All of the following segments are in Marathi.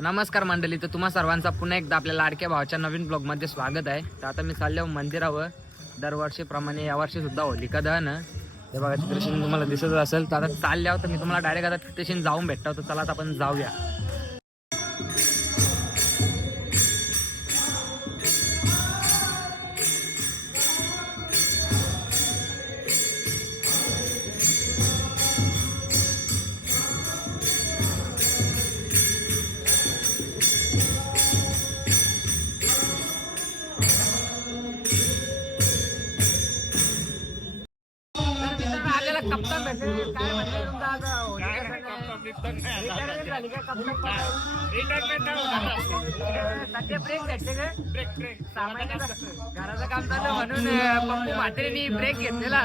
तर नमस्कार मंडळी, तर तुम्हा सर्वांचा पुन्हा एकदा आपल्या लाडक्या भावाच्या नवीन ब्लॉगमध्ये स्वागत आहे. तर आता मी चाललो मंदिरावर. दरवर्षीप्रमाणे यावर्षी सुद्धा होलिका दहन. हे बघा चित्रशीन तुम्हाला दिसत असेल. तर आता चालल्यावर तर मी तुम्हाला डायरेक्ट आता चित्रशीन जाऊन भेटतो. तर चला आता आपण जाऊया. कप्तान भेटले काय म्हणले तुमचा आता सध्या ब्रेक भेटते का घराचं काम चाललं म्हणून पप्पू म्हात्रेनी ब्रेक घेतलेला.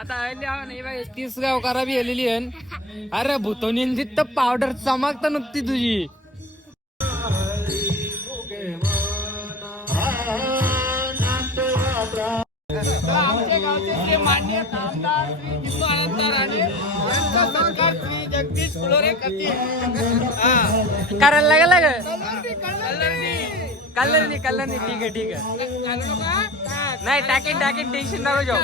आता नाही बाई 30 गाव करा बी आलेली आहे. अरे भूतोनी तिथं पावडर चमकता नुकती तुझी. आमच्या गावचे श्री माननीय आमदार श्री जितू आनंदराणे यांचा सरकार श्री जगदीश फुलोरे कती करायला लागला कलरनी ठीक आहे नाही टाकीन टेन्शन नको जाऊ.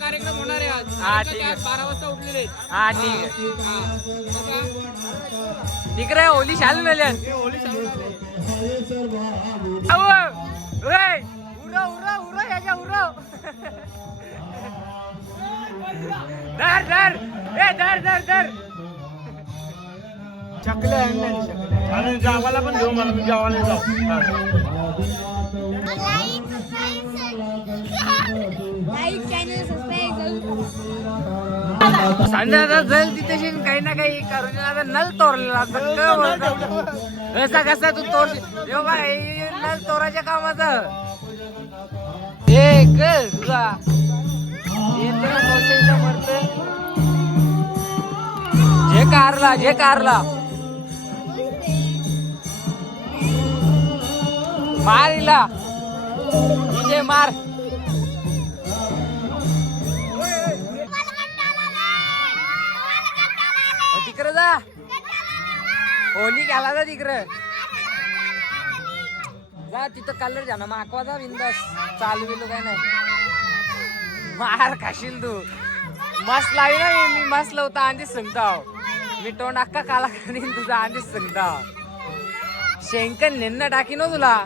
कार्यक्रम होणार आहे आज. हा ठीक आहे 12 वाजता उठलेले. हा ठीक आहे ठीक आहे. होली शाल मिळाल्या उरा याच्या उरा धर चकले आणले जावाला पण घेऊ मला जेवायला जाऊ. संध्याचा जल तिथे काही ना काही करून आता नल तोरलेला कसा तू तोर नल तोराच्या कामाचं जे कारला मारिला जे मार तिकडे जा होली घ्याला जा तिकडे जा तिथं कलर जा ना माकवा जा बिंदास चालू बिलू काय नाही मार खाशील तू. मस्त लावी ना मी मस्त लावता आधीच सांगता मी तोंड अक्का काला करीन तुझा आधीच सांगता. शेंकन नेन्न टाकी न तुला.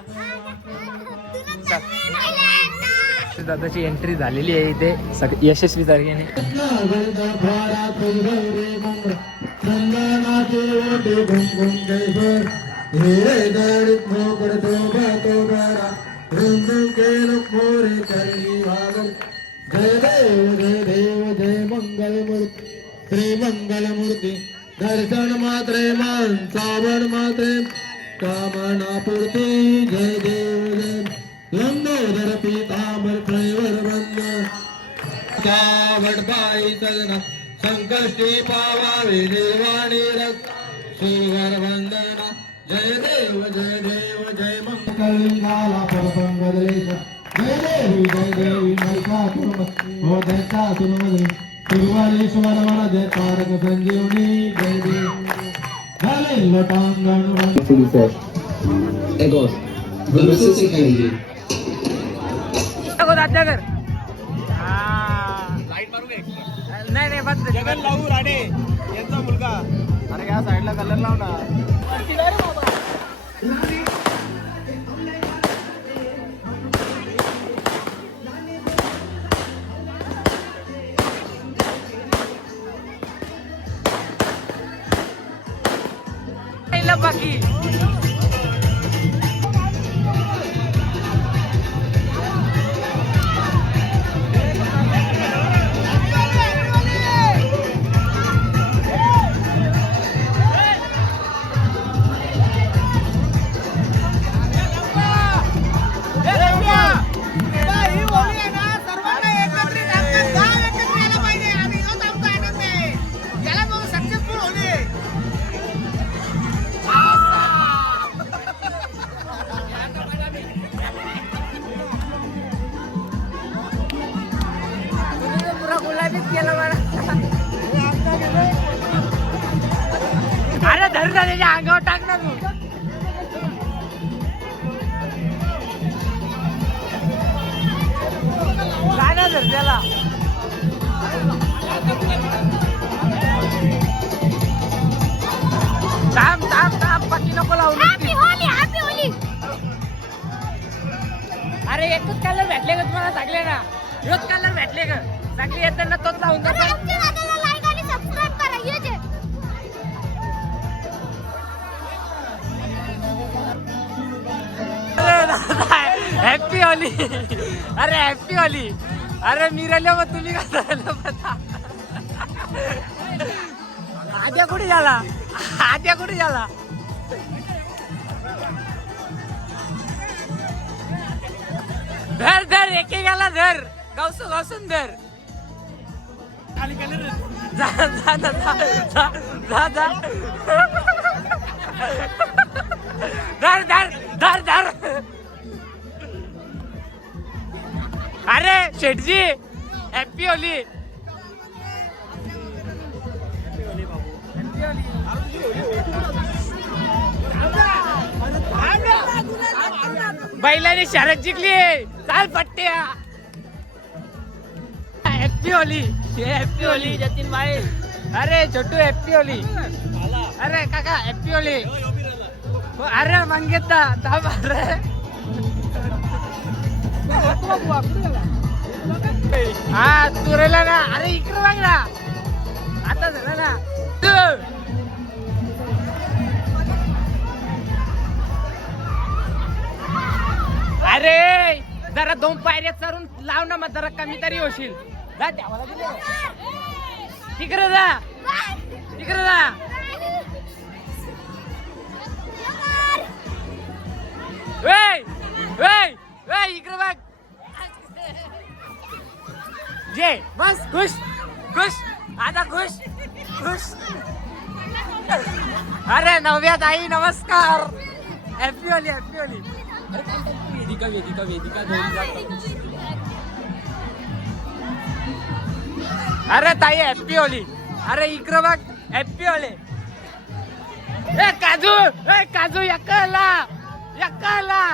दादाची एंट्री झालेली आहे इथे यशस्वी तरीने. जय देव जय मंगलमूर्ती श्री मंगलमूर्ती दर्शन मात्रे मन सावन मात्रे कामना पूर्ती. जय देव जय लंबोदर पीतांबर फ्लेवर बंद वडबाई सजना संकष्टी पावावे देवाणी रक्त सुवर वंदना. जय देव जय मंगला परपंगलेश जय देवी हो दैता तुमले तिरुवालेश्वर वर जय तारक संजीवनी. जय देव झाले लटांगण नाही बस जगन लावू राणे यांचा मुलगा. अरे या साईडला कलर लाव ना. बाकी अरे धर त्याच्या अंगावर टाक ना तू. धर त्याला. थांब थांब थांब, पट्टी नको लावू. अरे एकच कलर भेटले का तुम्हाला? सांगले ना रोज कलर भेटले का? सांगली येताना तोच लावून टाका. Happy Holy. अरे हॅपी होली. अरे मी राहिलो मग तुम्ही कसं राहिलो पता. आद्या कुठे झाला? आद्या कुठे झाला? धर धर एकेकाला धर. घासून धर. जा जा जा जा जा. धर धर धर धर. अरे शेठजी हॅपी होली. बैलाने शरद जिंकली. चाल पट्ट्या. Happy Holy. Happy Holy Jatin भाई. अरे छोटू हॅपी होली. अरे काका हॅपी होली. अरे मंगेता थांब. अरे हा तू राहिला ना. अरे इकडे बघ ना. आता झालं ना. अरे जरा 2 पायऱ्या चढून लाव ना. मग जरा कमी तरी होशील. जा देवाला दिले. तिकडे जा. तिकडे जा. इकडे बघ. जे बस खुश खुश. आता खुश खुश. अरे नव्या ताई नमस्कार. Happy Holy. Happy Holy. Vedika Vedika Vedika. अरे ताई हॅपी होली. अरे इकडं बघ हॅपी होली. ए काजू. ए काजू यक्कला यक्कला.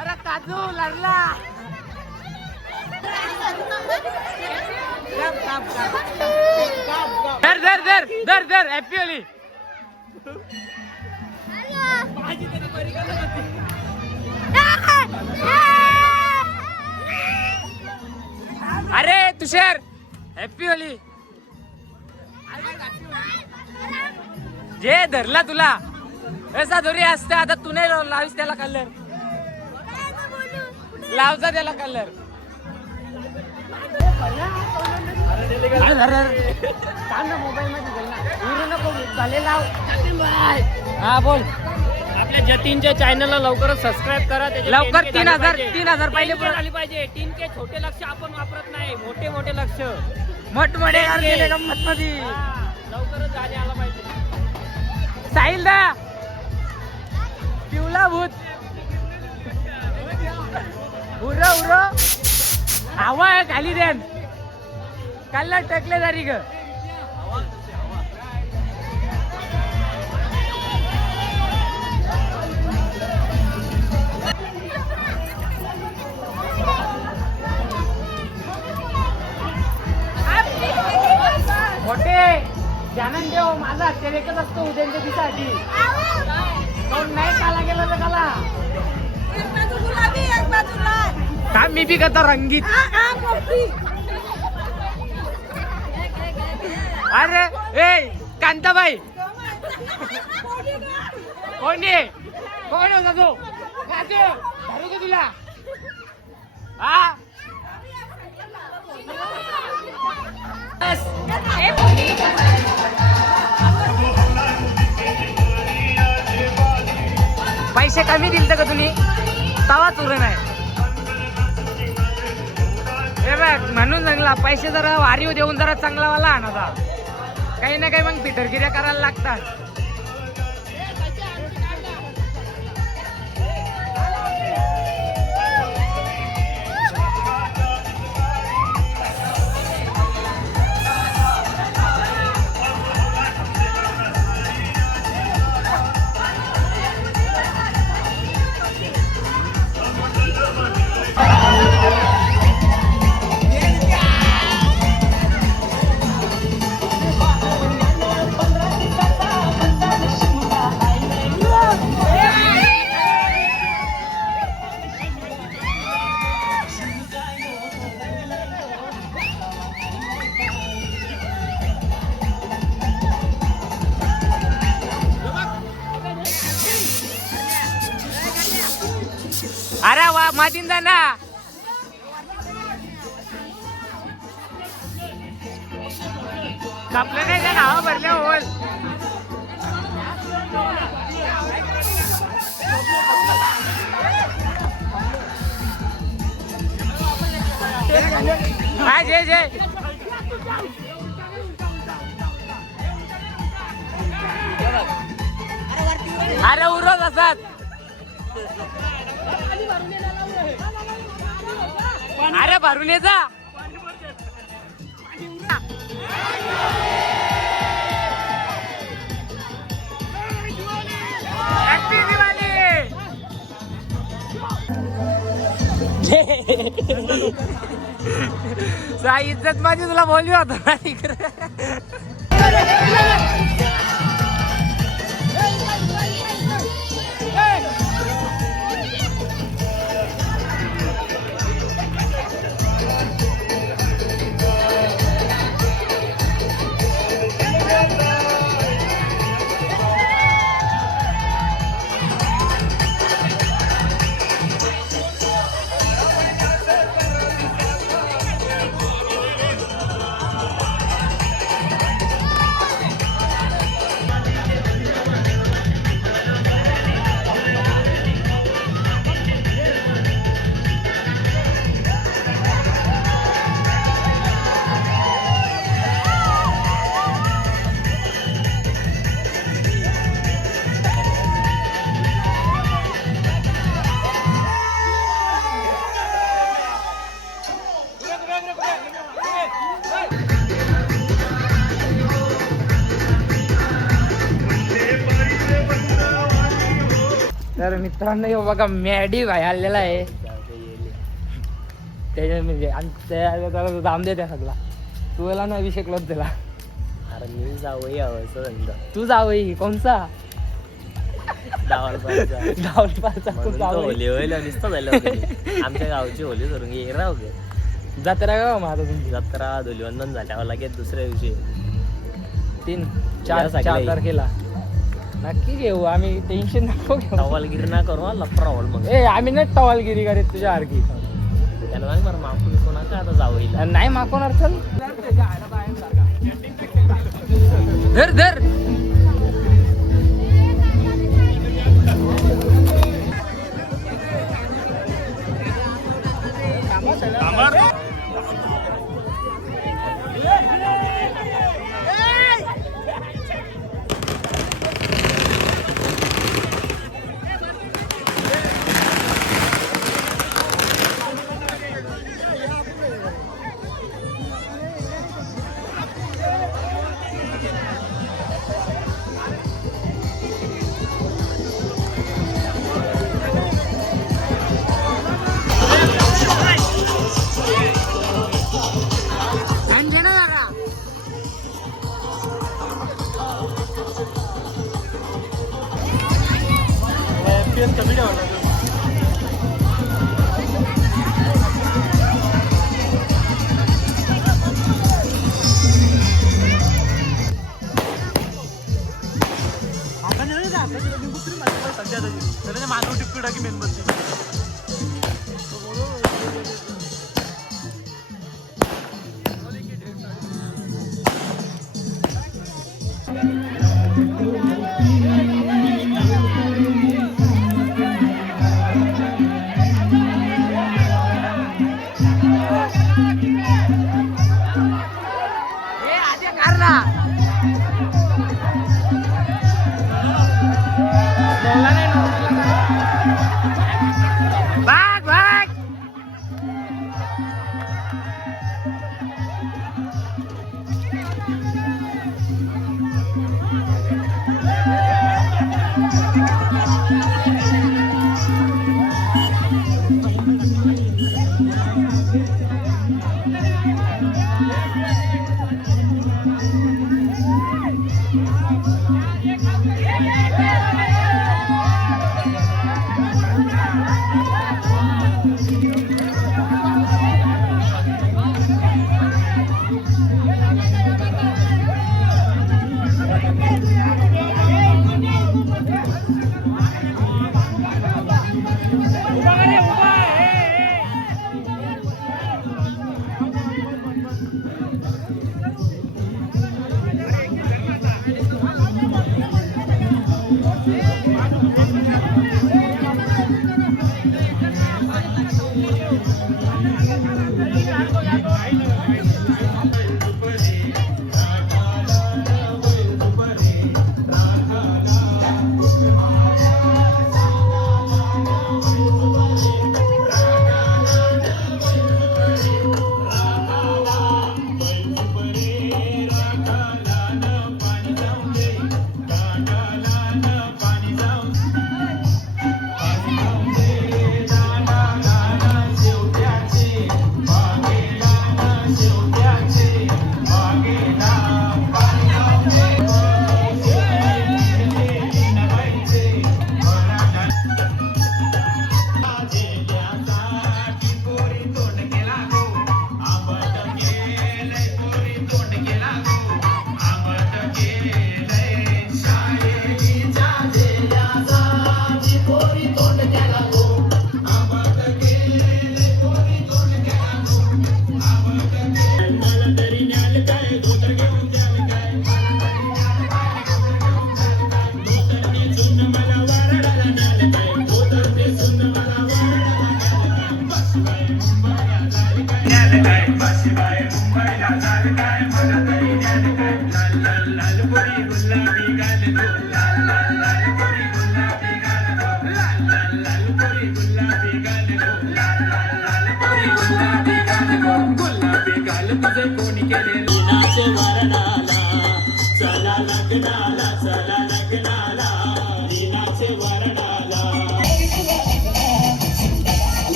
अरे काजू लढला. धर धर धर धर धर. Happy Holy. अरे तुषार हॅपी होली. जे धरला तुला असा धोरी असते. आता तू नाही लावीस त्याला कलर. लावजा त्याला कलर. मोबाईल मध्ये हा बोल. आपल्या जतीनच्या चॅनलला लवकरच सबस्क्राईब करा. लवकर 3,000 पहिले आली पाहिजे. 3K छोटे लक्ष आपण वापरत नाही. मोठे मोठे लक्ष मोठमोठे गंमत मध्ये लवकरच गाडी आला पाहिजे. साहिल दा पिवला भूत. उरो उरो हवा आहे खाली. देन कल्ला टकले दारी ग. मोठे ध्यानान देव. माझा अक्षर एकच असतो उद्याच्या दिवसासाठी. कोण नाही काला गेला तर काला. काम मी बी करतो रंगीत. अरे ए कांताबाई कोण आहे? कोण होता तो? धरू का तुला? हा पैसे कमी दिलते का तुम्ही? तवा चुरण आहे हे बघ. म्हणून चांगला पैसे जरा वारीव देऊन जरा चांगला वाला आणायचा. काही ना काही मग पिठरगिऱ्या करायला लागतात. अरे वा मातीन जा ना. कापलं नाही का नाव भरले होल. हा जय जय. अरे उरत असतात. अरे भरून ये जा. इज्जत माझी तुला बोलली होता ना इकडे. तर मित्रांनो हे बघा मॅडी भाई आलेला आहे त्याच्या म्हणजे आणि त्याला दाम दे त्या सगळा तुला ना अभिषेक लोक दिला. अरे मी जावई हवं तू जावई कोणचा डावलपारचा होली होईल नुसतं झालं आमच्या गावची होली करून घे राहू घे. जत्रा का माझा तुमची जत्रा धुलीवंदन झाल्यावर लगेच दुसऱ्या दिवशी 4 तारखेला नक्की घेऊ आम्ही. टेन्शन नको घेऊ. टवालगिरी ना करू लफरा होल मग. ए आम्ही नाही टवालगिरी करीत तुझ्या सारखी. त्याला सांग बरं माफी कोणाचा आता जावई नाही मागवणार. चल धर धर.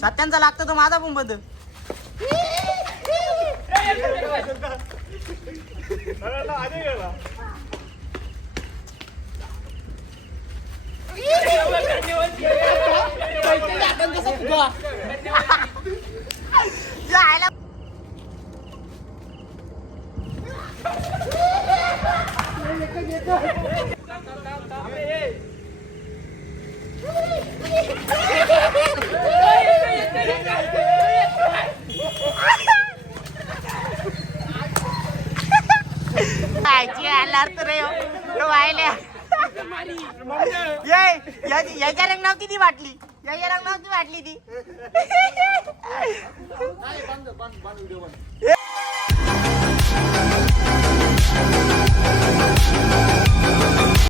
सत्यांचा लागतो तो माझा पण बंद. याच्या रंग नव्हती ती वाटली, याच्या रंग नव्हती वाटली ती.